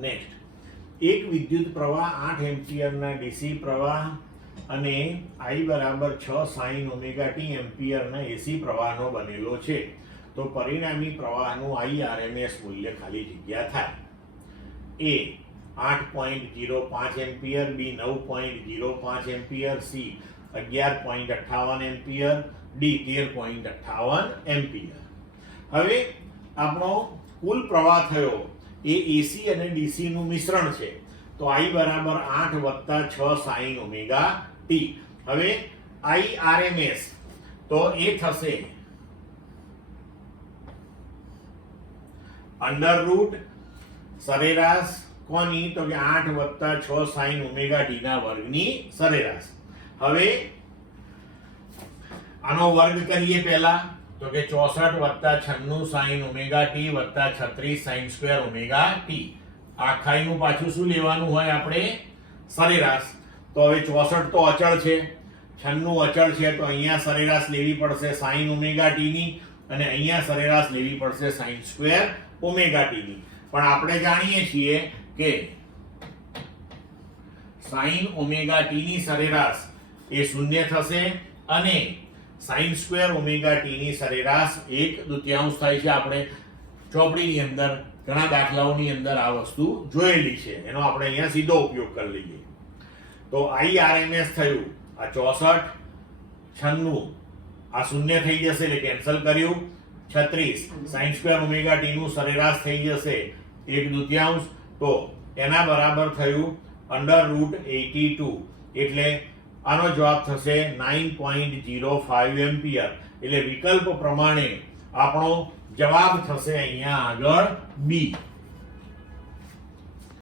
Next, એક વિદ્યુત પ્રવાહ 8 એમ્પિયરના ડીસી પ્રવાહ અને I બરાબર 6 sin ઓમેગા ટી એમ્પિયરના એસી પ્રવાહનો બનેલો છે, તો પરિણામી પ્રવાહનું IRMS મૂલ્ય ખાલી જગ્યા થાય. A 8.05 ampere, B 9.05 ampere, C 11.58 ampere, D 13.58 ampere. હવે આપણો કુલ પ્રવાહ થયો એ એસી અને ડીસી નું મિશ્રણ છે, તો I બરાબર 8 વત્તા 6 sin ઓમેગા ટી. હવે IRMS તો એ થશે અંડર રૂટ સરેરાશ કોની, તો કે 8 વત્તા 6 sin ઓમેગા ટી ના વર્ગની સરેરાશ. હવે આનો વર્ગ કરીએ પહેલા, તો કે 64 વત્તા 96 sin ઓમેગા ટી વત્તા 36 sin સ્ક્વેર ઓમેગા ટી. આખાઈનું પાછું શું લેવાનું હોય આપણે? સરેરાશ. તો હવે 64 તો અચળ છે, 96 અચળ છે, તો અહીંયા સરેરાશ લેવી પડશે sin ઓમેગા ટી ની, અને અહીંયા સરેરાશ લેવી પડશે sin સ્ક્વેર ઓમેગા ટી ની. પણ આપણે જાણીએ છીએ કે sin ઓમેગા ટી ની સરેરાશ એ 0 થશે, અને sin સ્ક્વેર ઓમેગા ટી ની સરેરાશ 1/2 થાય છે. આપણે ચોપડીની અંદર ઘણા દાખલાઓની અંદર આ વસ્તુ જોયેલી છે, એનો આપણે અહીંયા સીધો ઉપયોગ કરી લઈએ. તો IRMS થયું આ 64, 96 આ 0 થઈ જશે એટલે કેન્સલ કર્યું, 36 sin સ્ક્વેર ઓમેગા ટી નું સરેરાશ થઈ જશે 1/2, તો એના બરાબર થયું અંડર રૂટ 82, એટલે આનો જવાબ થશે 9.05 એમ્પિયર. એટલે વિકલ્પ પ્રમાણે આપણો જવાબ થશે અહીંયા આગળ બી.